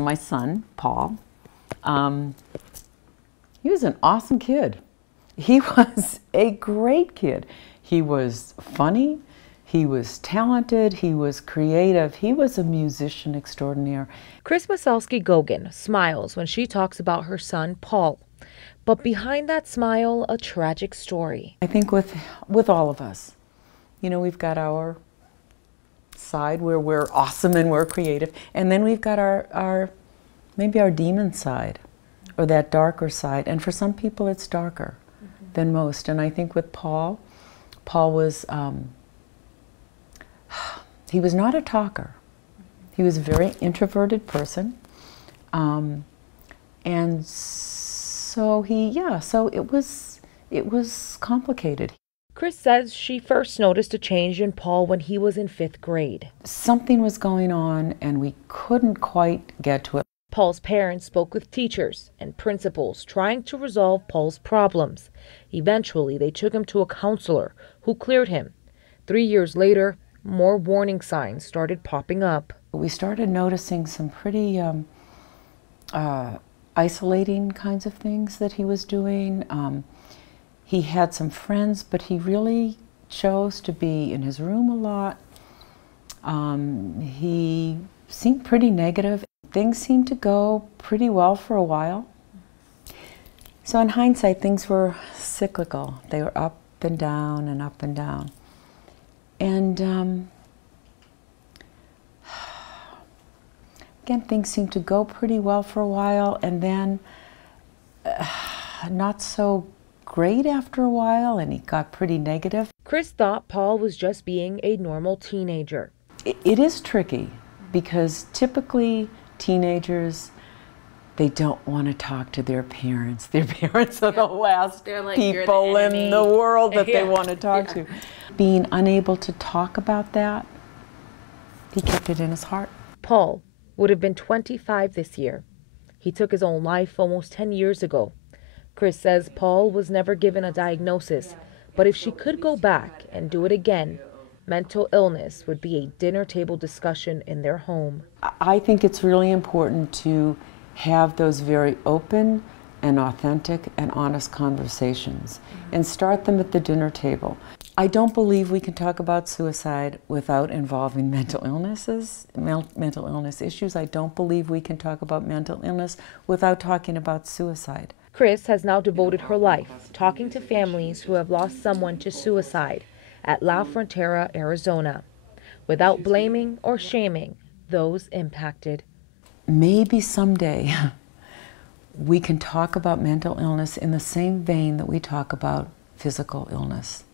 My son, Paul, he was an awesome kid. He was a great kid. He was funny, he was talented, he was creative, he was a musician extraordinaire. Chris Masalski-Gogan smiles when she talks about her son, Paul. But behind that smile, a tragic story. I think with all of us, you know, we've got our side where we're awesome and we're creative, and then we've got maybe our demon side, or that darker side. And for some people, it's darker than most. And I think with Paul was, he was not a talker. He was a very introverted person. And so so it was complicated. Chris says she first noticed a change in Paul when he was in 5th grade. Something was going on and we couldn't quite get to it. Paul's parents spoke with teachers and principals trying to resolve Paul's problems. Eventually, they took him to a counselor who cleared him. 3 years later, more warning signs started popping up. We started noticing some pretty isolating kinds of things that he was doing. He had some friends, but he really chose to be in his room a lot. He seemed pretty negative. Things seemed to go pretty well for a while. So in hindsight, things were cyclical. They were up and down and up and down. And again, things seemed to go pretty well for a while, and then not so great after a while, and he got pretty negative. Chris thought Paul was just being a normal teenager. It is tricky because typically teenagers, they don't want to talk to their parents. Their parents are the last people in the world that they want to talk to. Being unable to talk about that, he kept it in his heart. Paul would have been 25 this year. He took his own life almost 10 years ago. Chris says Paul was never given a diagnosis, but if she could go back and do it again, mental illness would be a dinner table discussion in their home. I think it's really important to have those very open and authentic and honest conversations and start them at the dinner table. I don't believe we can talk about suicide without involving mental illnesses, mental illness issues. I don't believe we can talk about mental illness without talking about suicide. Chris has now devoted her life talking to families who have lost someone to suicide at La Frontera, Arizona, without blaming or shaming those impacted. Maybe someday we can talk about mental illness in the same vein that we talk about physical illness.